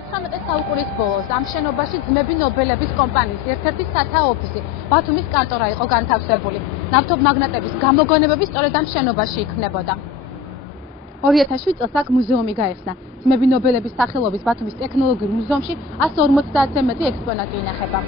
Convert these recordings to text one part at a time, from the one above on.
მე-19 საუკუნის ბოლოს ამ შენობაში ძმები ნობელების კომპანიის ერთ-ერთი სათაო ოფისი, ბათუმის კანტორა იყო განთავსებული. ნავთობმაგნატების გამოგონებები სწორედ ამ შენობაში იქნებოდა. 2007 წელს აქ მუზეუმი გაიხსნა. ძმები ნობელების სახელობის ბათუმის ტექნოლოგიურ მუზეუმში 150-ზე მეტი ექსპონატი ინახება.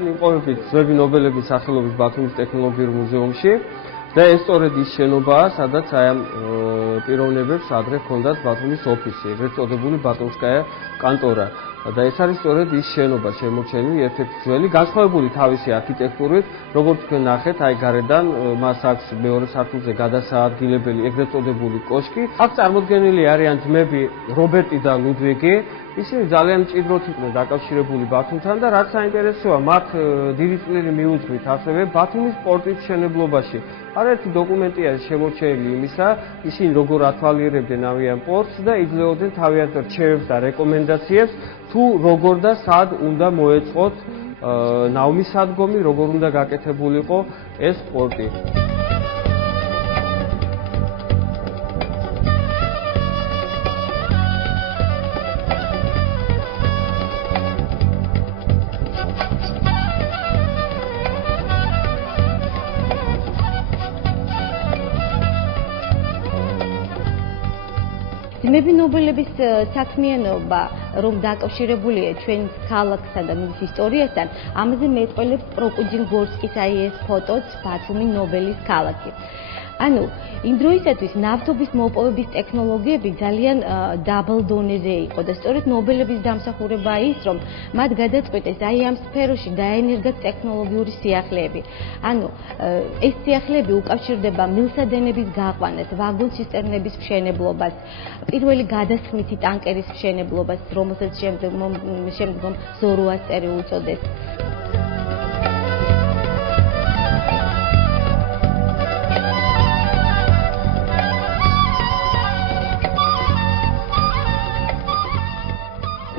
იმყოფებით ძმები ნობელების სახელობის ბათუმის ტექნოლოგიურ მუზეუმში და ეს სწორედ ის შენობაა, სადაც აი ამ პიროვნებებს ადრე ჰქონდათ ბათუმის ოფისი, ეგრეთ წოდებული ბატონსკაია კანტორა. და ეს არის სწორედ ის შენობა შემორჩენილი, ერთ-ერთი ძველი, განსხვავებული თავისი არქიტექტურით, როგორც თქვენ ნახეთ, აი გარედან მას აქვს მეორე სართულზე გადასაადგილებელი, ეგრეთ წოდებული კოშკი. აქ წარმოდგენილი არიან ძმები რობერტი და ლუდვიგი. ისინი ძალიან მჭიდროდ იყვნენ დაკავშირებული ბათუმთან და რაც საინტერესოა, მათ დიდი წვლილი მიუძღვით ასევე ბათუმის პორტის მშენებლობაში. არაერთი დოკუმენტი არის შემორჩენილი იმისა, ისინი როგორ ათვალიერებდნენ ამიან პორტს და იძლეოდნენ თავიანთ რჩევებს და რეკომენდაციებს, თუ როგორ და სად უნდა მოეწყოთ ნავმისადგომი, როგორ უნდა გაკეთებულიყო ეს პორტი. ძმები ნობელების საქმიანობა, რომ დაკავშირებულია ჩვენს ქალაქსა და მის ისტორიასთან, ამაზე მეტყველებს პროკუჯინგორსკის აი ეს ფოტოც ბათუმი ნობელის ქალაქი. ანუ იმ დროისათვის ნავთობის მოპოვების ტექნოლოგიები ძალიან დაბალ დონეზე იყო და სწორედ ნობელების დამსახურებაა ის, რომ მათ გადაწყვეტეს აი ამ სფეროში დაენერგათ ტექნოლოგიური სიახლეები. ანუ ეს სიახლეები უკავშირდება მილსადენების გაყვანას, ვაგონ ცისტერნების მშენებლობას, პირველი გადასხმითი ტანკერის მშენებლობას, რომელსაც შემდგომ ზოროასტერი უწოდეს.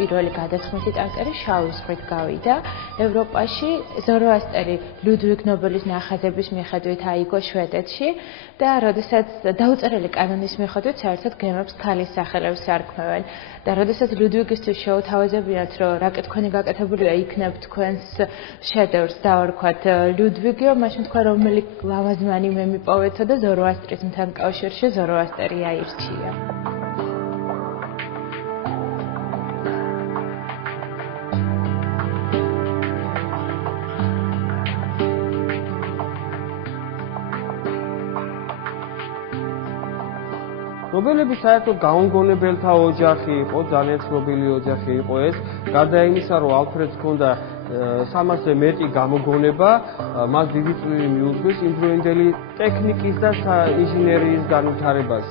პირველი გადასხმითი ტანკერი შავი ზღვით გავიდა ევროპაში. ზოროასტერი ლუდვიგ ნობელის ნახაზების მიხედვით აიგო შვედეთში და როდესაც დაუწერელი კანონის მიხედვით საერთოდ გემებს ქალის სახელებს არქმევენ. და როდესაც ლუდვიგისთვის შეუთავაზებინათ, რომ რა კითხვანი გაკეთებულია იქნებ თქვენს შედევრს დავარქვათ ლუდვიგიო, მაშინ თქვა რომელი ლავაზმანი მე მიპოვეთო და ზოროასტრიზმთან კავშირში ზოროასტერი აირჩია. ნობელები საერთოდ გაუმგონებელთა ოჯახი იყო, ძალიან ცნობილი ოჯახი იყო ეს. გარდა იმისა, რომ ალფრედს ჰქონდა 300-ზე მეტი გამოგონება, მას დიდი წვლილი მიუძღვის იმდროინდელი ტექნიკის და ინჟინერიის განვითარებას.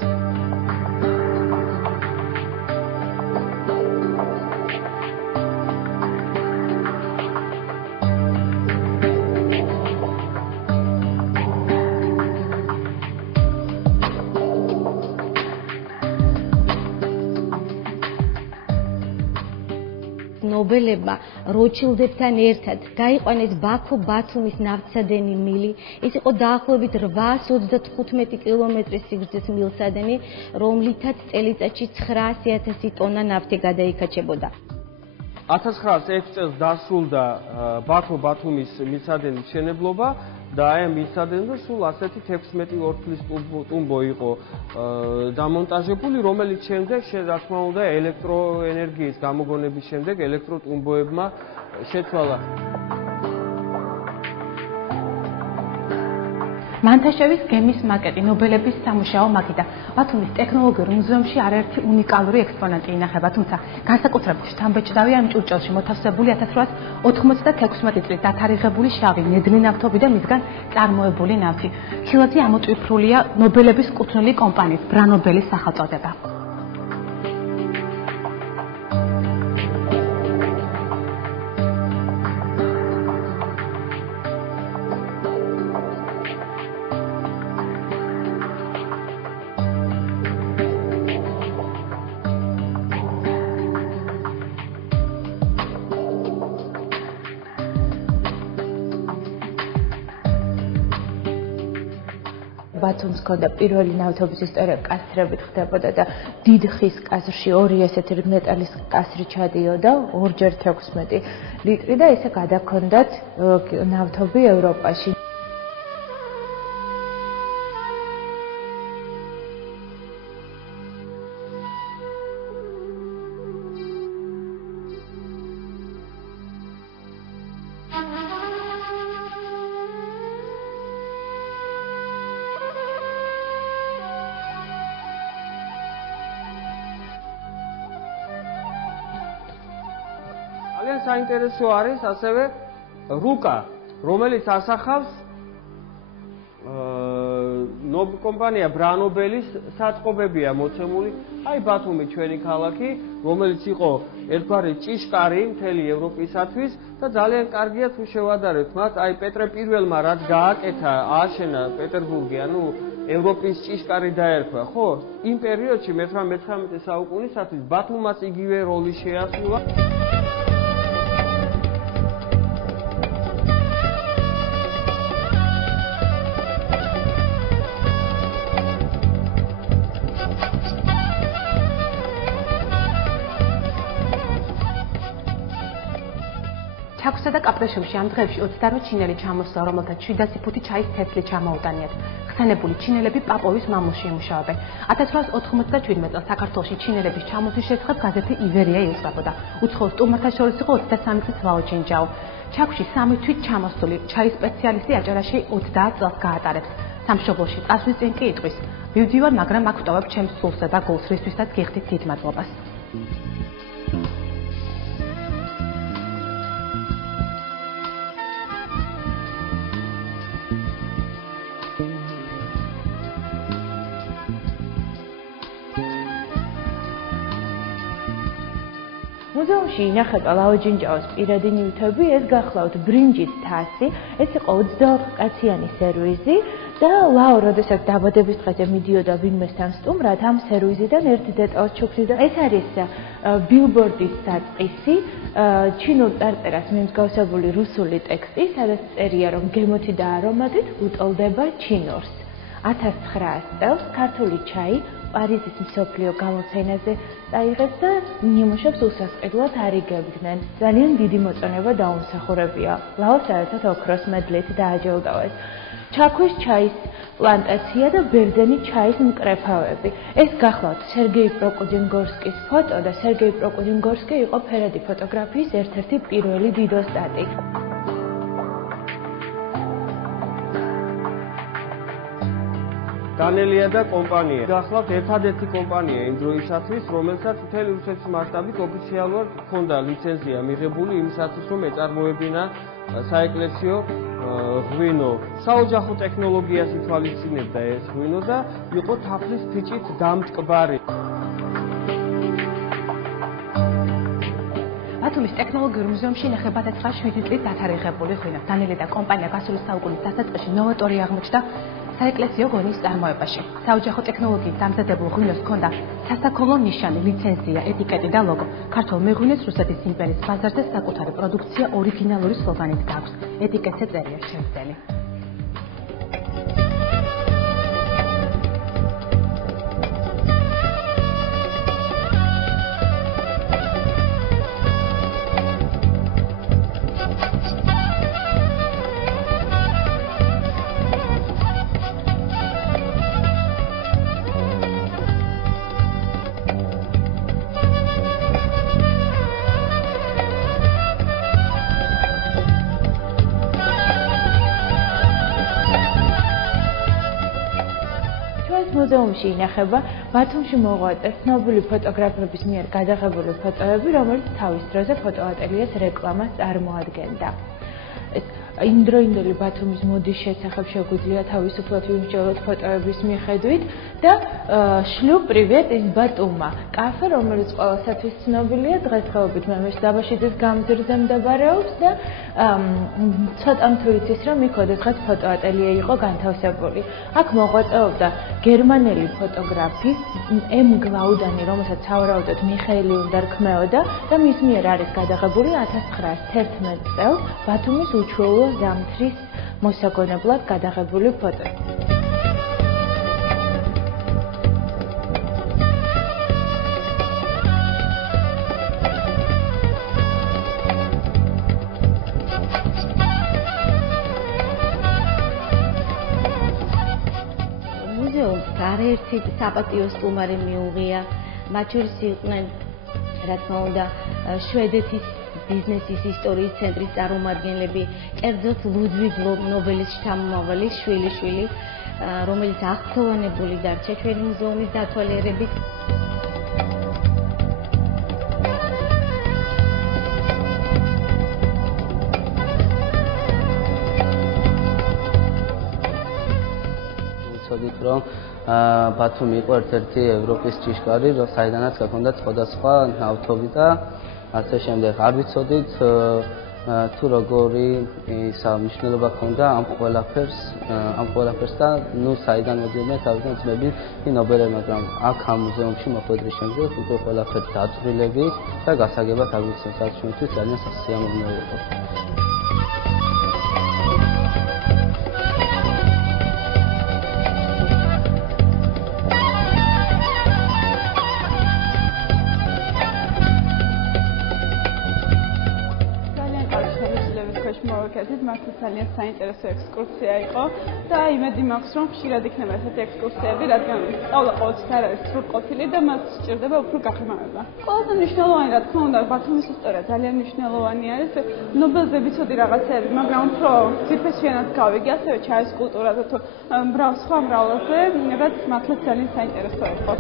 ნობელებმა როჩილდებთან ერთად გაიყვანეს ბაქო-ბათუმის ნავთსადენი მილი. ეს იყო დაახლოებით 835 კილომეტრის სიგრძის მილსადენი, რომლითაც წელიწადში 900,000 ტონა ნავთი გადაიქაჩებოდა. 1906 წელს დასრულდა ბაქო-ბათუმის მილსადენის მშენებლობა და აი ამ მილსადენზე სულ ასეთი 16 ორთქლის ტუმბო იყო დამონტაჟებული, რომელიც შემდეგ რა თქმა უნდა ელექტროენერგიის გამოგონების შემდეგ ელექტროტუმბოებმა შეცვალა. მანთაშევის გემის მაკეტი, ნობელების სამუშაო მაგიდა. ბათუმის ტექნოლოგიურ მუზეუმში არაერთი უნიკალური ექსპონატი ინახება, თუმცა განსაკუთრებით შთამბეჭდავია ამ ჭურჭელში მოთავსებული 1896 წლის დათარიღებული შავი ნედლი ნავთობი და მისგან წარმოებული ნავთი. ხილათი ამოტვიფრულია ნობელების კუთვნილი კომპანიის ბრანობელის სახელწოდება. ბათუმს ჰქონდა პირველი ნავთობის ისტორია კასრებით ხდებოდა და დიდ ხის კასრში ორი ესეთი მეტალის კასრი ჩადიოდა, ორჯერ 16 ლიტრი და ესე გადაქონდათ ნავთობი ევროპაში. ძალიან საინტერესო არის ასევე რუკა, რომელიც ასახავს კომპანია ბრანობელის საწყობებია მოცემული, აი ბათუმი ჩვენი ქალაქი, რომელიც იყო ერთგვარი ჭიშკარი მთელი ევროპისათვის და ძალიან კარგია თუ შევადარებთ მათ, აი პეტრე პირველმა რაც გააკეთა, ააშენა პეტერბურგი, ანუ ევროპის ჭიშკარი დაერქვა, ხო? იმ პერიოდში მე-19 საუკუნისათვის ბათუმაც იგივე როლი შეასრულა. ჩაქვსა და კაპრეშუმში ამ დღეებში 28 ჩინელი ჩამოსვლა, რომელთა 700 ფუთი ჩაის თესლი ჩამოუტანიათ. ხსენებული ჩინელები პაპოვის მამულში იმუშავებენ. 1897 წელს საქართველოში ჩინელების ჩამოსვლის შესახებ გაზეთი ივერია იუწყებოდა. უცხოურ სტუმართა შორის იყო 23 წლის ვაოჯინჯაო. ჩაქვში 3 თვით ჩამოსული ჩაის სპეციალისტი აჭარაში 30 წელს გაატარებს. სამშობლოში წასვლის წინ კი იტყვის: "მივდივარ, მაგრამ აქ ვტოვებ ჩემს სულსა და გულს, რისთვისაც გიხდით დიდ მადლობას." მუზეუმში ინახება ლაოჯინჯაოს პირადი ნივთები, ეს გახლავთ ბრინჯის თასი, ეს იყო 20 კაციანი სერვიზი და ლაო, როდესაც დაბადების დღეზე მიდიოდა ვინმესთან სტუმრად, ამ სერვიზიდან ერთ დეტალს ჩუქნიდა. ეს არის ბილბორდის საწყისი, ჩინურ წარწერას მიმსგავსებული რუსული ტექსტი, სადაც წერია, რომ გემოთი და არომატით უტოლდება ჩინურს. 1900 წელს ქართული ჩაი პარიზის მსოფლიო გამოფენაზე წაიღეს და ნიმუშებს უსასყიდლად არიგებდნენ. ძალიან დიდი მოწონება დაუმსახურებია. ლაო საერთოდ ოქროს მედლით დააჯილდოვეს. ჩაქვის ჩაის პლანტაცია და ბერძენი ჩაის მკრეფავები. ეს გახლავთ სერგეი პროკუდინგორსკის ფოტო და სერგეი პროკუდინგორსკი იყო ფერადი ფოტოგრაფიის ერთ-ერთი პირველი დიდოსტატი. დანელია და კომპანია. გახლავთ ერთადერთი კომპანია იმ დროისათვის, რომელსაც მთელი რუსეთის მასშტაბით ოფიციალურად ჰქონდა ლიცენზია მიღებული იმისათვის, რომ ეწარმოებინა საეკლესიო ღვინო. საოჯახო ტექნოლოგიას ითვალისწინებდა ეს ღვინო და იყო თაფლის ფიჭით დამტკბარი. ბათუმის ტექნოლოგიურ მუზეუმში ინახება 1907 წლის დათარიღებული ღვინო. დანელი და კომპანია გასული საუკუნის დასაწყისში ნოვატორი აღმოჩნდა საეკლესიო ღვინის წარმოებაში. საოჯახო ტექნოლოგიით დამზადებულ ღვინოს ჰქონდა სასაქონლო ნიშანი, ლიცენზია, ეტიკეტი და ლოგო. ქართულ მეღვინეს რუსეთის იმპერიის ბაზარზე საკუთარი პროდუქცია ორიგინალური სლოგანით გაქვს. ეტიკეტზე წერია შემცდელი. მუზეუმში ინახება ბათუმში მოღვაწე ცნობილი ფოტოგრაფების მიერ გადაღებული ფოტოები, რომელიც თავის დროზე ფოტოატელიეს რეკლამას წარმოადგენდა. იმდროინდელი ბათუმის მოდის შესახებ შეგვიძლია თავისუფლად ვიმსჯელოთ ფოტოების მიხედვით და შლუ პრივეტ ის ბატუმა კაფე, რომელიც ყველასათვის ცნობილია, დღესდღეობით მემეშ დაბაშიძის გამზირზე მდებარეობს და ცოტამ თუ იცის, რომ იქ ოდესღაც ფოტოატელიე იყო განთავსებული. აქ მოღვაწეობდა გერმანელი ფოტოგრაფი ემ გლაუდანი, რომელსაც სავარაუდოდ მიხეილი უნდა რქმეოდა და მის მიერ არის გადაღებული 1911 წელს ბათუმის უჩვეულო ზამთრის მოსაგონებლად გადაღებული ფოტო. არაერთი საპატიო სტუმარი მიუღია. მათ შორის იყვნენ, რა თქმა უნდა, შვედეთის ბიზნესის ისტორიის ცენტრის წარმომადგენლები, კერძოდ ლუდვიგ ნობელის შთამომავალის შვილიშვილი, რომელიც აღფრთოვანებული დარჩა ჩვენი მუზეუმის დათვალიერებით. ვიცოდით, რომ ბათუმი იყო ერთ-ერთი ევროპის ჭიშკარი, საიდანაც გაქონდათ სხვადასხვა ნავთობი და ასე შემდეგ. არ ვიცოდით თუ როგორი მნიშვნელობა ჰქონდა ამ ყველაფერს და ნუ საიდან მოდიოდნენ თავიდან ძმები ნობელები, მაგრამ აქ ამ მუზეუმში მოხვედრის შემდეგ უკვე ყველაფერი დაწვრილებით და გასაგებად აგვიცნობს, რაც ჩვენთვის ძალიან სასიამოვნო იყო. მოვაკეთეთ, მართლა ძალიან საინტერესო ექსკურსია იყო და იმედი მაქვს, რომ ხშირად იქნება ესეთი ექსკურსიები, რადგან სწავლა ყოველთვის არ არის სრულყოფილი და მას სჭირდება უფრო გაღრმავება. ყველაზე მნიშვნელოვანი, რა თქმა უნდა, ბათუმის ისტორია ძალიან მნიშვნელოვანი არის. ნობელზე ვიცოდი რაღაცები, მაგრამ უფრო ძირფესვიანად გავიგე, ასევე ჩაის კულტურაზე თუ სხვა მრავლებზე, რაც მართლა ძალიან საინტერესო იყო.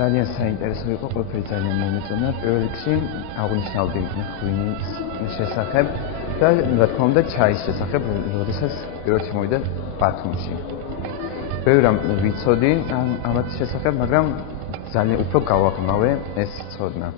ძალიან საინტერესო იყო, ყველაფერი ძალიან მომეწონა. პირველ რიგში აღნიშნავდი ღვინის შესახებ და რა თქმა უნდა ჩაის შესახებ, როდესაც პირველში მოვიდა ბათუმში. ბევრი რამ ვიცოდი ამათ შესახებ, მაგრამ ძალიან უფრო გავაღრმავე ეს ცოდნა.